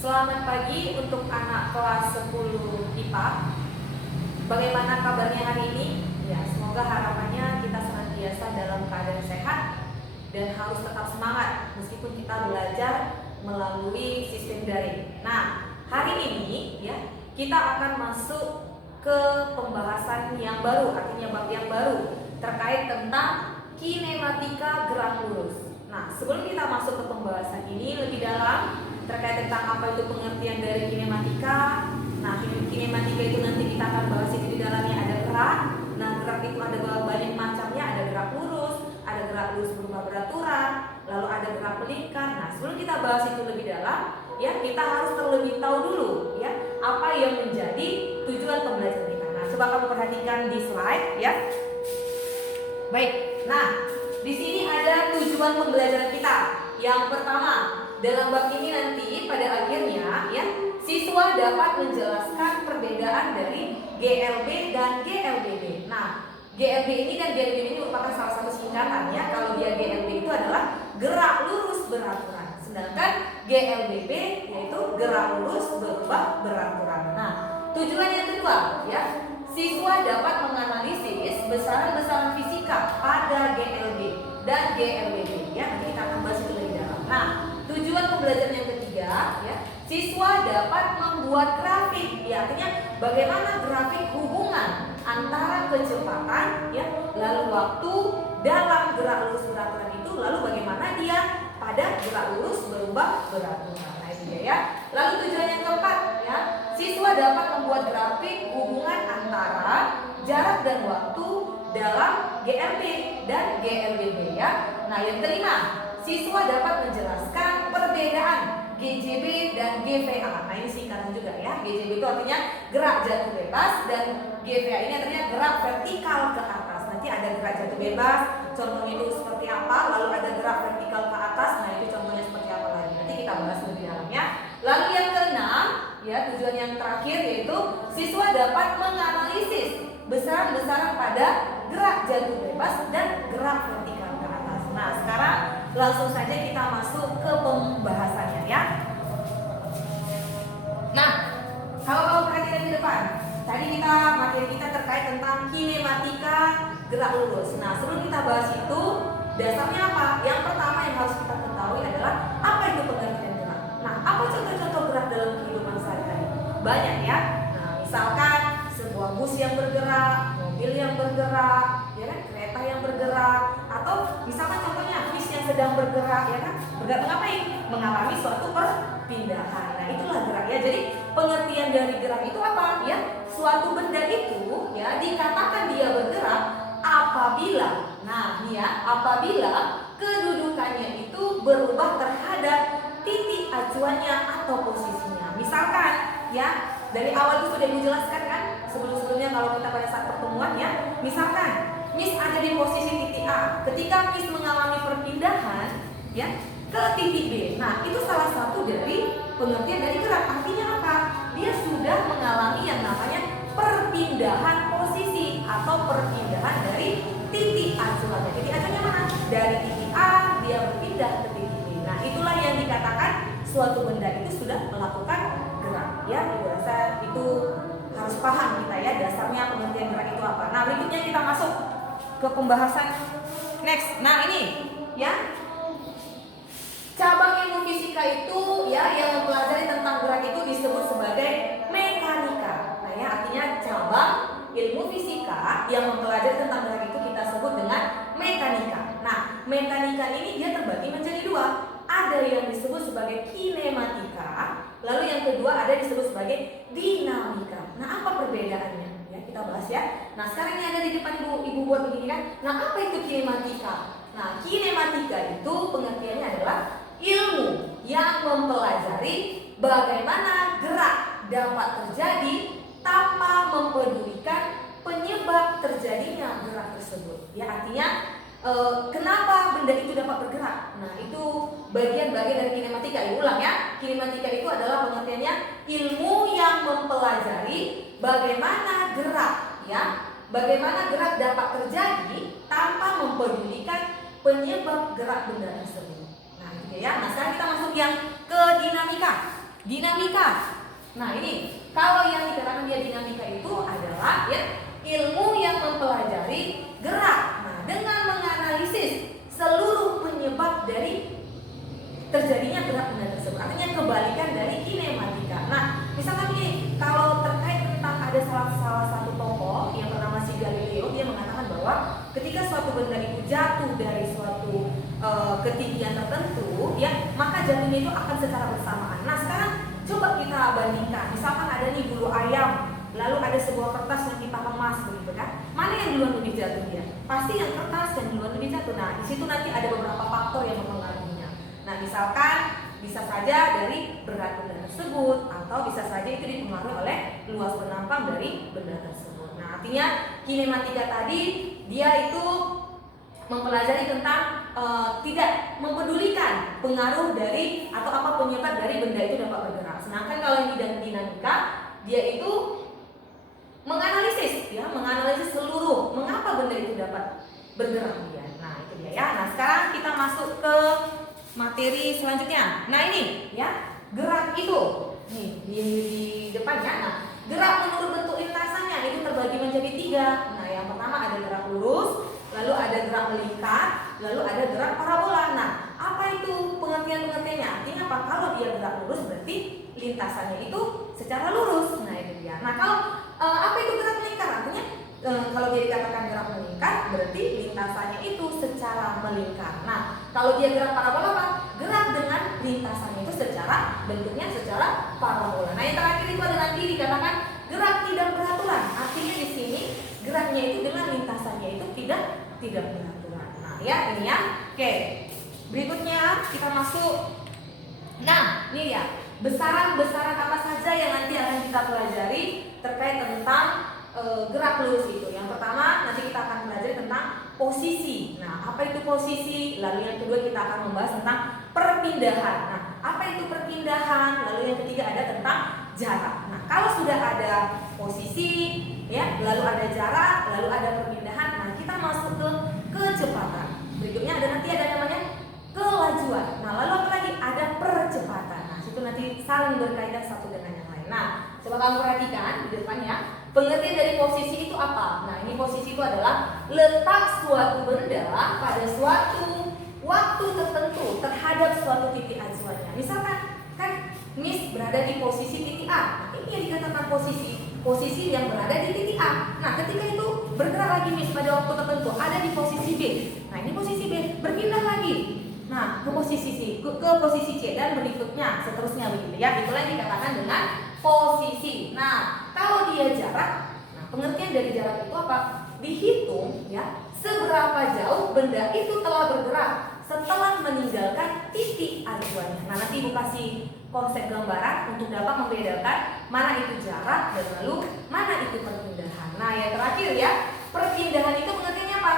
Selamat pagi untuk anak kelas 10 IPA. Bagaimana kabarnya hari ini? Ya, semoga harapannya kita senantiasa dalam keadaan sehat dan harus tetap semangat meskipun kita belajar melalui sistem daring. Nah, hari ini ya, kita akan masuk ke pembahasan yang baru, artinya bab yang baru terkait tentang kinematika gerak lurus. Nah, sebelum kita masuk ke pembahasan ini lebih dalam terkait tentang apa itu pengertian dari kinematika. Nah, kinematika itu nanti kita akan bahas itu di dalamnya ada gerak. Nah, gerak itu ada banyak macamnya, ada gerak lurus berubah beraturan, lalu ada gerak melingkar. Nah, sebelum kita bahas itu lebih dalam, ya kita harus terlebih tahu dulu ya apa yang menjadi tujuan pembelajaran kita. Nah, coba kamu perhatikan di slide ya. Baik. Nah, di sini ada tujuan pembelajaran kita. Yang pertama, dalam bab ini nanti pada akhirnya ya siswa dapat menjelaskan perbedaan dari GLB dan GLBB. Nah, GLB ini dan GLBB ini merupakan salah satu singkatan ya. Kalau dia GLB itu adalah gerak lurus beraturan, sedangkan GLBB yaitu gerak lurus berubah beraturan. Nah, tujuan yang kedua ya, siswa dapat menganalisis besaran-besaran fisika pada GLB dan GLBB ya. Nanti kita akan bahas itu lebih dalam. Nah, tujuan pembelajaran yang ketiga ya, siswa dapat membuat grafik ya, artinya bagaimana grafik hubungan antara kecepatan ya lalu waktu dalam gerak lurus beraturan itu, lalu bagaimana dia pada gerak lurus berubah beraturan. Nah, itu dia ya. Lalu tujuan yang keempat ya, siswa dapat membuat grafik hubungan antara jarak dan waktu dalam GLB dan GLBB ya. Nah, yang kelima, siswa dapat menjelaskan perbedaan GJB dan GVA. Nah, ini singkatan juga ya. GJB itu artinya gerak jatuh bebas dan GVA ini artinya gerak vertikal ke atas. Nanti ada gerak jatuh bebas, contohnya itu seperti apa, lalu ada gerak vertikal ke atas. Nah, itu contohnya seperti apa lagi. Nanti kita bahas lebih dalamnya. Lalu yang keenam, ya tujuan yang terakhir yaitu siswa dapat menganalisis besaran-besaran pada gerak jatuh bebas dan gerak vertikal ke atas. Nah, sekarang langsung saja kita masuk ke pembahasannya ya. Nah, kalau kamu perhatikan di depan, tadi materi kita terkait tentang kinematika gerak lurus. Nah, sebelum kita bahas itu, dasarnya apa? Yang pertama yang harus kita ketahui adalah apa itu pengertian gerak. Nah, apa contoh-contoh gerak dalam kehidupan sehari-hari? Banyak ya. Nah, misalkan sebuah bus yang bergerak, mobil yang bergerak, ya kan, kereta yang bergerak, atau misalkan contohnya bis yang sedang bergerak, ya kan, bergerak ngapain? Mengalami suatu perpindahan. Nah, itulah gerak ya. Jadi pengertian dari gerak itu apa? Ya, suatu benda itu ya dikatakan dia bergerak apabila, nah ya, apabila kedudukannya itu berubah terhadap titik acuannya atau posisinya. Misalkan ya, dari awal itu sudah dijelaskan kan, sebelum-sebelumnya kalau kita pada saat pertemuan ya, misalkan Miss ada di posisi titik A, ketika Miss mengalami perpindahan ya ke titik B. Nah, itu salah satu dari pengertian dari gerak. Artinya apa? Dia sudah mengalami yang namanya perpindahan posisi atau perpindahan dari titik acuan. Titik acuannya mana? Dari titik A dia berpindah ke titik B. Nah, itulah yang dikatakan suatu benda itu sudah melakukan gerak. Ya, Ibu rasa itu harus paham kita ya dasarnya pengertian gerak itu apa. Nah, berikutnya kita masuk ke pembahasan next. Nah, ini ya, cabang ilmu fisika itu ya yang mempelajari tentang gerak itu disebut sebagai mekanika. Nah, ya artinya cabang ilmu fisika yang mempelajari tentang gerak itu kita sebut dengan mekanika. Nah, mekanika ini dia terbagi menjadi dua. Ada yang disebut sebagai kinematika, lalu yang kedua ada disebut sebagai dinamika. Nah, apa perbedaannya? Ya, kita bahas ya. Nah, sekarang ini ada di depan ibu buat begini kan. Nah, apa itu kinematika? Nah, kinematika itu pengertiannya adalah ilmu yang mempelajari bagaimana gerak dapat terjadi tanpa mempedulikan penyebab terjadinya gerak tersebut. Ya, artinya kenapa benda itu dapat bergerak? Nah, itu bagian-bagian dari kinematika. Ulang ya, kinematika itu adalah pengertiannya ilmu yang mempelajari bagaimana gerak ya, bagaimana gerak dapat terjadi tanpa mempedulikan penyebab gerak benda tersebut. Nah, gitu ya. Nah, sekarang kita masuk yang ke dinamika. dinamika. Nah ini, kalau yang dikatakan dia dinamika itu adalah ya ilmu yang mempelajari gerak. Nah dengan menganalisis seluruh penyebab dari terjadinya gerak benda tersebut, artinya kebalikan dari kinematika. Nah misalkan ini, kalau terkait tentang ada salah satu tokoh yang bernama si Galileo, dia mengatakan bahwa ketika suatu benda itu jatuh dari suatu ketinggian tertentu, ya maka jatuhnya itu akan secara bersamaan. Nah sekarang coba kita bandingkan, misalkan ada nih bulu ayam, lalu ada sebuah kertas yang kita kemas begitu kan, mana yang duluan lebih jatuh dia? Pasti yang kertas yang duluan lebih jatuh. Nah di situ nanti ada beberapa faktor yang mempengaruhinya. Nah misalkan bisa saja dari berat benda tersebut, atau bisa saja itu dipengaruhi oleh luas penampang dari benda tersebut. Nah artinya kinematika tadi dia itu mempelajari tentang tidak mempedulikan pengaruh dari atau apa penyebab dari benda itu dapat bergerak. Sedangkan kalau yang di dinamika dia itu menganalisis seluruh mengapa benda itu dapat bergerak dia. Nah itu dia ya. Nah sekarang kita masuk ke materi selanjutnya. Nah ini ya gerak itu nih di depannya. Nah gerak menurut bentuk lintasannya itu terbagi menjadi 3. Nah yang pertama ada gerak lurus, lalu ada gerak melingkar, lalu ada gerak parabola. Nah apa itu pengertiannya? Artinya apa? Kalau dia gerak lurus berarti lintasannya itu secara lurus. Nah itu dia. Nah kalau apa itu gerak melingkar? Artinya kalau dia dikatakan gerak melingkar berarti lintasannya itu secara melingkar. Nah kalau dia gerak parabola apa? Gerak dengan lintasannya itu secara bentuknya secara parabola. Nah yang terakhir itu ada nanti dikatakan gerak tidak beraturan. Artinya di sini geraknya itu dengan lintasannya itu tidak beraturan. Nah ya ini ya. Oke. Berikutnya kita masuk. Nah ini ya besaran apa saja yang nanti akan kita pelajari terkait tentang gerak lurus itu. Yang pertama nanti kita akan pelajari tentang posisi. Nah apa itu posisi? Lalu yang kedua kita akan membahas tentang perpindahan. Nah apa itu perpindahan? Lalu yang ketiga ada tentang jarak. Nah kalau sudah ada posisi ya, lalu ada jarak, lalu ada perpindahan, nah kita masuk ke kecepatan. Berikutnya ada nanti ada namanya kelajuan. Nah lalu apa lagi? Ada percepatan. Nah itu nanti saling berkaitan satu dengan yang lain. Nah coba kamu perhatikan di depannya, pengertian dari posisi itu apa? Nah ini posisi itu adalah letak suatu benda pada suatu waktu tertentu terhadap suatu titik acuannya. Misalkan kan Miss berada di posisi titik A. Nah ini yang dikatakan posisi yang berada di titik A. Nah ketika itu bergerak lagi Miss pada waktu tertentu ada di posisi B. Nah ini posisi B, berpindah lagi. Nah ke posisi C dan berikutnya seterusnya begitu ya. Itulah yang dikatakan dengan posisi. Nah kalau dia jarak, nah pengertian dari jarak itu apa? Dihitung ya seberapa jauh benda itu telah bergerak setelah meninggalkan titik acuannya. Nah nanti Ibu kasih konsep gambaran untuk dapat membedakan mana itu jarak dan lalu mana itu perpindahan. Nah yang terakhir ya, perpindahan itu pengertiannya apa?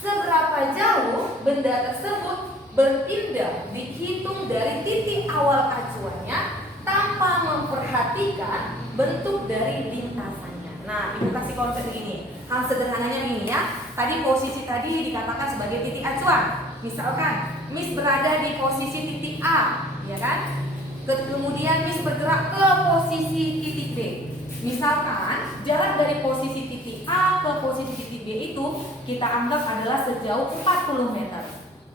Seberapa jauh benda tersebut berpindah dihitung dari titik awal acuannya tanpa memperhatikan bentuk dari lintasannya. Nah Ibu kasih konsep begini, hal sederhananya ini ya. Tadi posisi tadi dikatakan sebagai titik acuan. Misalkan Miss berada di posisi titik A, ya kan? Kemudian Miss bergerak ke posisi titik B. Misalkan jarak dari posisi titik A ke posisi titik B itu kita anggap adalah sejauh 40 meter.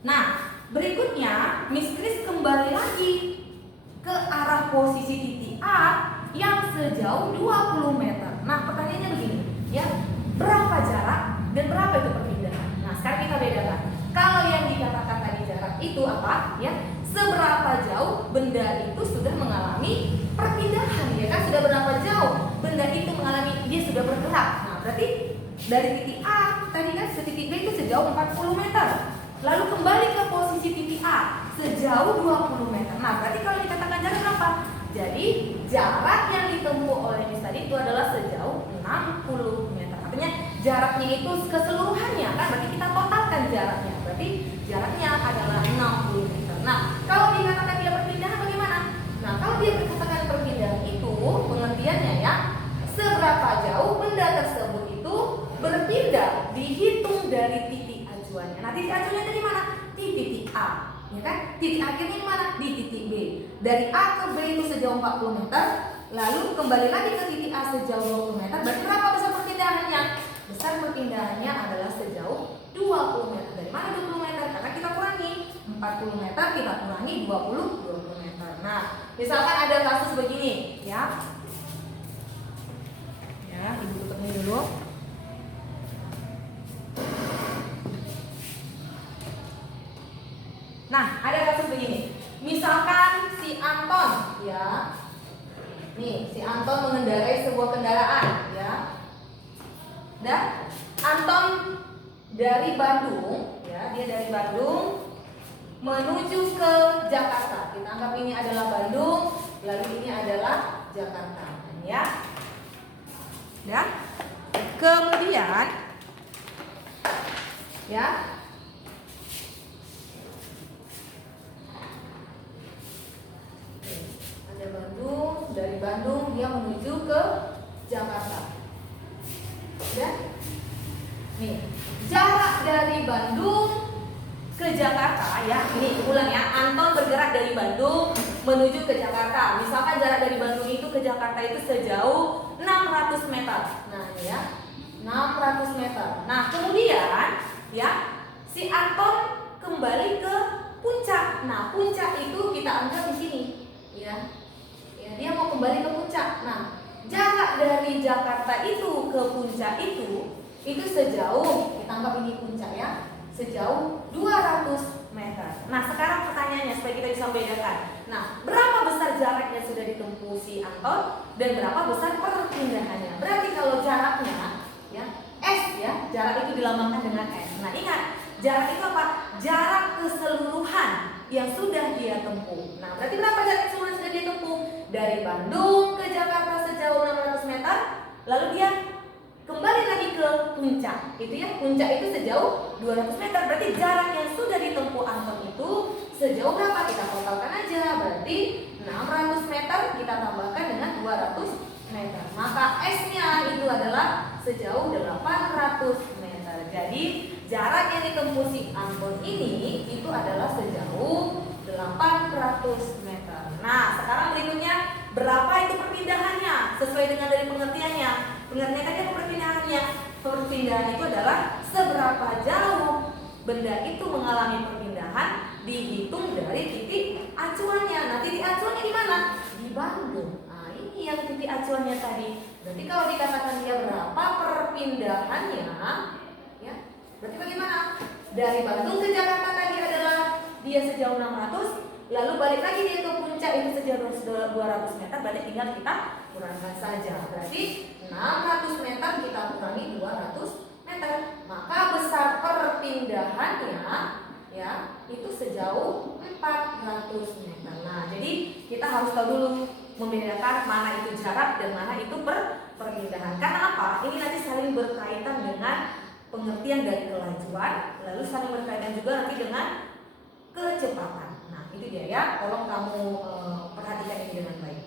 Nah, berikutnya Miss Kris kembali lagi ke arah posisi titik A yang sejauh 20 meter. Nah, pertanyaannya begini, ya. Berapa jarak dan berapa itu perpindahan? Nah, sekarang kita bedakan. Kalau yang dikatakan tadi jarak itu apa? Ya, seberapa jauh benda itu sudah mengalami perpindahan, ya kan? Sudah berapa jauh benda itu mengalami, dia sudah bergerak. Nah, berarti dari titik A tadi kan ke titik B itu sejauh 40 meter. Lalu kembali ke posisi titik A sejauh 20 meter. Nah, berarti kalau dikatakan jarak berapa? Jadi, jarak yang ditempuh oleh Miss tadi itu adalah sejauh 60 meter. Artinya jaraknya itu keseluruhannya kan, berarti kita totalkan jaraknya. Berarti jaraknya adalah 60 meter. Nah, kalau dikatakan dia perpindahan bagaimana? Nah, kalau dia berkatakan perpindahan itu pengertiannya ya, seberapa jauh benda tersebut itu berpindah dihitung dari titik acuannya. Nah, titik acuannya dari mana? Di titik A. Ya kan? Titik akhirnya di mana? Di titik B. Dari A ke B itu sejauh 40 meter, lalu kembali lagi ke titik A sejauh 20 meter. Berarti berapa besar perpindahannya? Besar perpindahannya adalah sejauh 20 meter. Dari mana 20 meter? Karena kita kurangi 40 meter, kita kurangi 20 meter. Nah, misalkan ada kasus begini, ya. Ya, Ibu tutup ini dulu. Nah, ada kasus begini. Misalkan si Anton, ya. Nih, si Anton mengendarai sebuah kendaraan, ya. Dan Anton dari Bandung, ya, dia dari Bandung menuju ke Jakarta. Kita anggap ini adalah Bandung, lalu ini adalah Jakarta, ya. Ya. Kemudian, ya. Ada Bandung, dari Bandung dia menuju ke Jakarta. Ya. Nih, jarak dari Bandung ke Jakarta, ya. Ini ulang ya. Anton bergerak dari Bandung menuju ke Jakarta. Misalkan jarak dari Bandung itu ke Jakarta itu sejauh 600 meter. Nah, ini ya. 600 meter. Nah, kemudian ya, si Anton kembali ke puncak. Nah, puncak itu kita anggap di sini, ya. Ya, dia mau kembali ke puncak. Nah, jarak dari Jakarta itu ke puncak itu sejauh, kita anggap ini puncak ya, sejauh 200 meter. Nah, sekarang pertanyaannya supaya kita bisa membedakan. Nah, berapa besar jarak yang sudah ditempuh si Anton dan berapa besar perpindahannya? Berarti kalau jaraknya ya, S ya, jarak itu dilambangkan dengan S. Nah, ingat, jarak itu apa? Jarak keseluruhan yang sudah dia tempuh. Nah, berarti berapa jarak keseluruhan yang sudah dia tempuh? Dari Bandung ke Jakarta sejauh 600 meter, lalu dia kembali lagi ke puncak. Itu ya, puncak itu sejauh 200 meter. Berarti jarak yang sudah ditempuh Anton itu sejauh berapa? Kita totalkan aja. Berarti 600 meter kita tambahkan dengan 200 meter. Maka S-nya itu adalah sejauh 800 meter. Jadi jarak yang ditempuh si Anton ini itu adalah sejauh 800 meter. Nah, sekarang berikutnya berapa itu perpindahannya? Sesuai dengan dari pengertiannya. Pengertiannya perpindahannya. Perpindahan itu adalah seberapa jauh benda itu mengalami perpindahan dihitung dari titik acuannya. Nah, titik acuannya di mana? Di Bandung. Nah, ini yang titik acuannya tadi. Berarti kalau dikatakan dia berapa perpindahannya, ya, berarti bagaimana? Dari Bandung ke Jakarta tadi adalah dia sejauh 600, lalu balik lagi dia ke puncak itu sejauh 200 meter, berarti tinggal kita kurangkan saja. Berarti 600 meter kita kurangi 200 meter, maka besar perpindahannya ya itu sejauh 400 meter. Nah, jadi kita harus tahu dulu membedakan mana itu jarak dan mana itu perpindahan. Karena apa? Ini nanti saling berkaitan dengan pengertian dari kelajuan, lalu saling berkaitan juga nanti dengan kecepatan. Nah, itu dia ya. Tolong kamu perhatikan ini dengan baik.